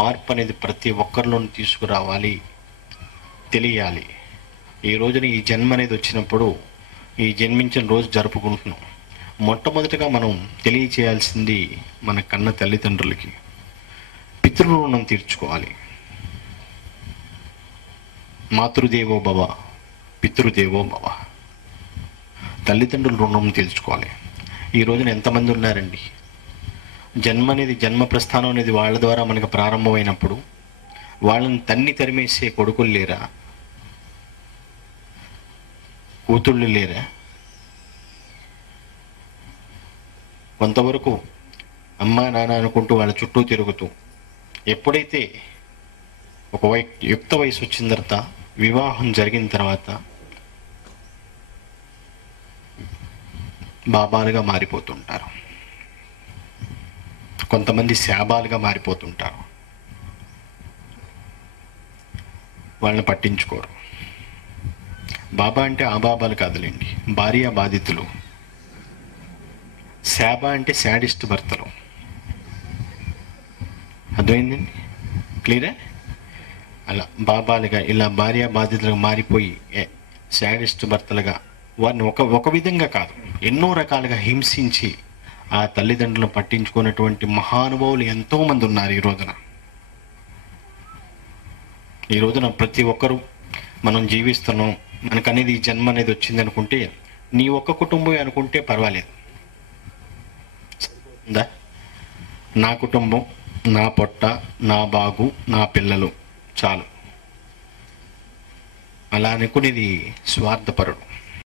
మార్పు అనేది ప్రతి ఒక్కరిలోనూ తీసుకురావాలి, తెలియాలి. ఈ రోజున ఈ జన్మ అనేది వచ్చినప్పుడు ఈ జన్మించిన రోజు జరుపుకుంటున్నాం. మొట్టమొదటిగా మనం తెలియచేయాల్సింది మన కన్న తల్లిదండ్రులకి పితృరుణం తీర్చుకోవాలి. మాతృదేవో భవ, పితృదేవో భవ. తల్లిదండ్రుల రుణం తీర్చుకోవాలి. ఈ రోజున ఎంతమంది ఉన్నారండి? జన్మ ప్రస్థానం అనేది వాళ్ళ ద్వారా మనకు ప్రారంభమైనప్పుడు వాళ్ళని తరిమేసే కొడుకులు లేరా? కూతుళ్ళు లేరా? కొంతవరకు అమ్మా నాన్న అనుకుంటూ వాళ్ళ చుట్టూ తిరుగుతూ, ఎప్పుడైతే ఒక యుక్త వయసు వచ్చిన తర్వాత, వివాహం జరిగిన తర్వాత బాబాలుగా మారిపోతుంటారు. కొంతమంది శాబాలుగా మారిపోతుంటారు. వాళ్ళని పట్టించుకోరు. బాబా అంటే ఆ బాబాలు కాదులేండి, భార్య బాధితులు. శాబా అంటే శాడిస్ట్ భర్తలు. అర్థమైందండి? క్లియరా? అలా బాబాలుగా ఇలా భార్య బాధితులుగా మారిపోయి శాడిస్ట్ భర్తలుగా వారిని ఒక విధంగా కాదు, ఎన్నో రకాలుగా హింసించి ఆ తల్లిదండ్రులను పట్టించుకున్నటువంటి మహానుభావులు ఎంతోమంది ఉన్నారు ఈ రోజున ప్రతి ఒక్కరూ మనం జీవిస్తున్నాం, మనకనేది ఈ జన్మ అనేది వచ్చింది అనుకుంటే, నీ ఒక్క కుటుంబం అనుకుంటే పర్వాలేదు. నా కుటుంబం, నా పొట్ట, నా బాగు, నా పిల్లలు చాలు అలా అనుకునేది స్వార్థపరుడు.